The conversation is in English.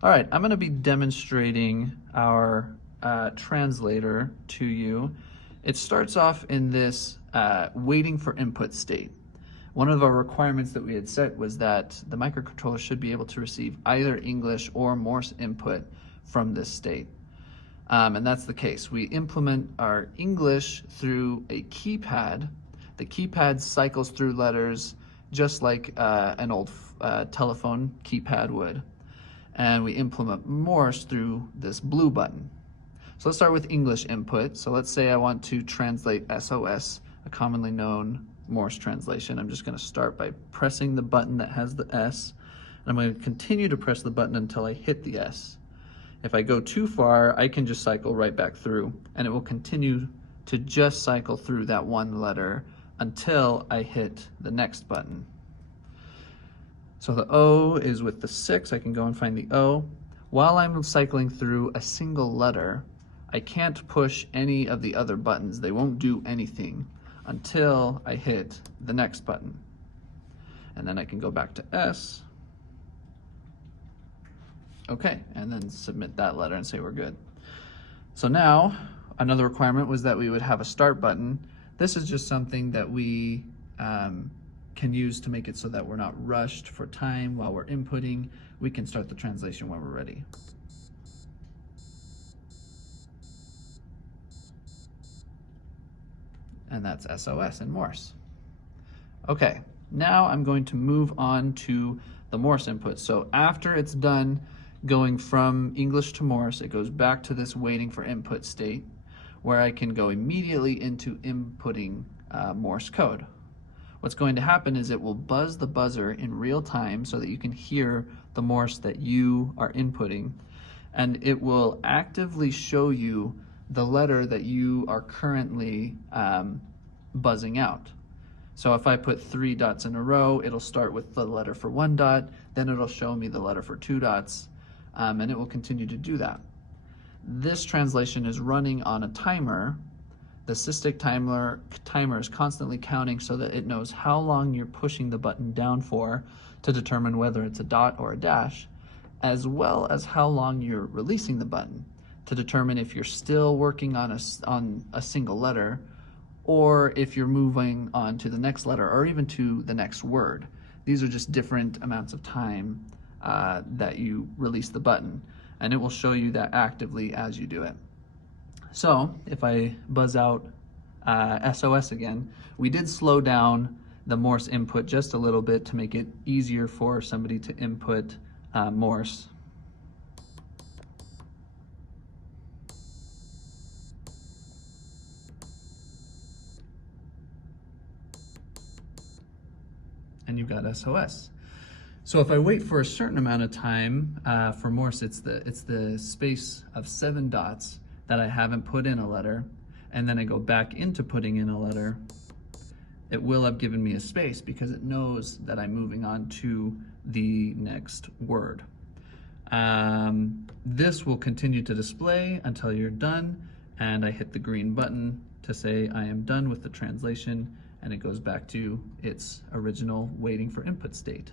All right, I'm going to be demonstrating our translator to you. It starts off in this waiting for input state. One of our requirements that we had set was that the microcontroller should be able to receive either English or Morse input from this state. And that's the case. We implement our English through a keypad. The keypad cycles through letters just like an old telephone keypad would. And we implement Morse through this blue button. So let's start with English input. So let's say I want to translate SOS, a commonly known Morse translation. I'm just going to start by pressing the button that has the S, and I'm going to continue to press the button until I hit the S. If I go too far, I can just cycle right back through, and it will continue to just cycle through that one letter until I hit the next button. So the O is with the 6, I can go and find the O. While I'm cycling through a single letter, I can't push any of the other buttons. They won't do anything until I hit the next button. And then I can go back to S. Okay, and then submit that letter and say we're good. So now, another requirement was that we would have a start button. This is just something that we can use to make it so that we're not rushed for time while we're inputting. We can start the translation when we're ready. And that's SOS in Morse. Okay, now I'm going to move on to the Morse input. So after it's done going from English to Morse, it goes back to this waiting for input state where I can go immediately into inputting Morse code. What's going to happen is it will buzz the buzzer in real time so that you can hear the Morse that you are inputting, and it will actively show you the letter that you are currently buzzing out. So if I put 3 dots in a row, it'll start with the letter for 1 dot, then it'll show me the letter for 2 dots, and it will continue to do that. This translation is running on a timer. The SysTick timer is constantly counting so that it knows how long you're pushing the button down for to determine whether it's a dot or a dash, as well as how long you're releasing the button to determine if you're still working on a single letter or if you're moving on to the next letter or even to the next word. These are just different amounts of time that you release the button, and it will show you that actively as you do it. So if I buzz out SOS again, we did slow down the Morse input just a little bit to make it easier for somebody to input Morse. And you've got SOS. So if I wait for a certain amount of time for Morse, it's the space of 7 dots that I haven't put in a letter, and then I go back into putting in a letter, it will have given me a space because it knows that I'm moving on to the next word. This will continue to display until you're done, and I hit the green button to say I am done with the translation, and it goes back to its original waiting for input state.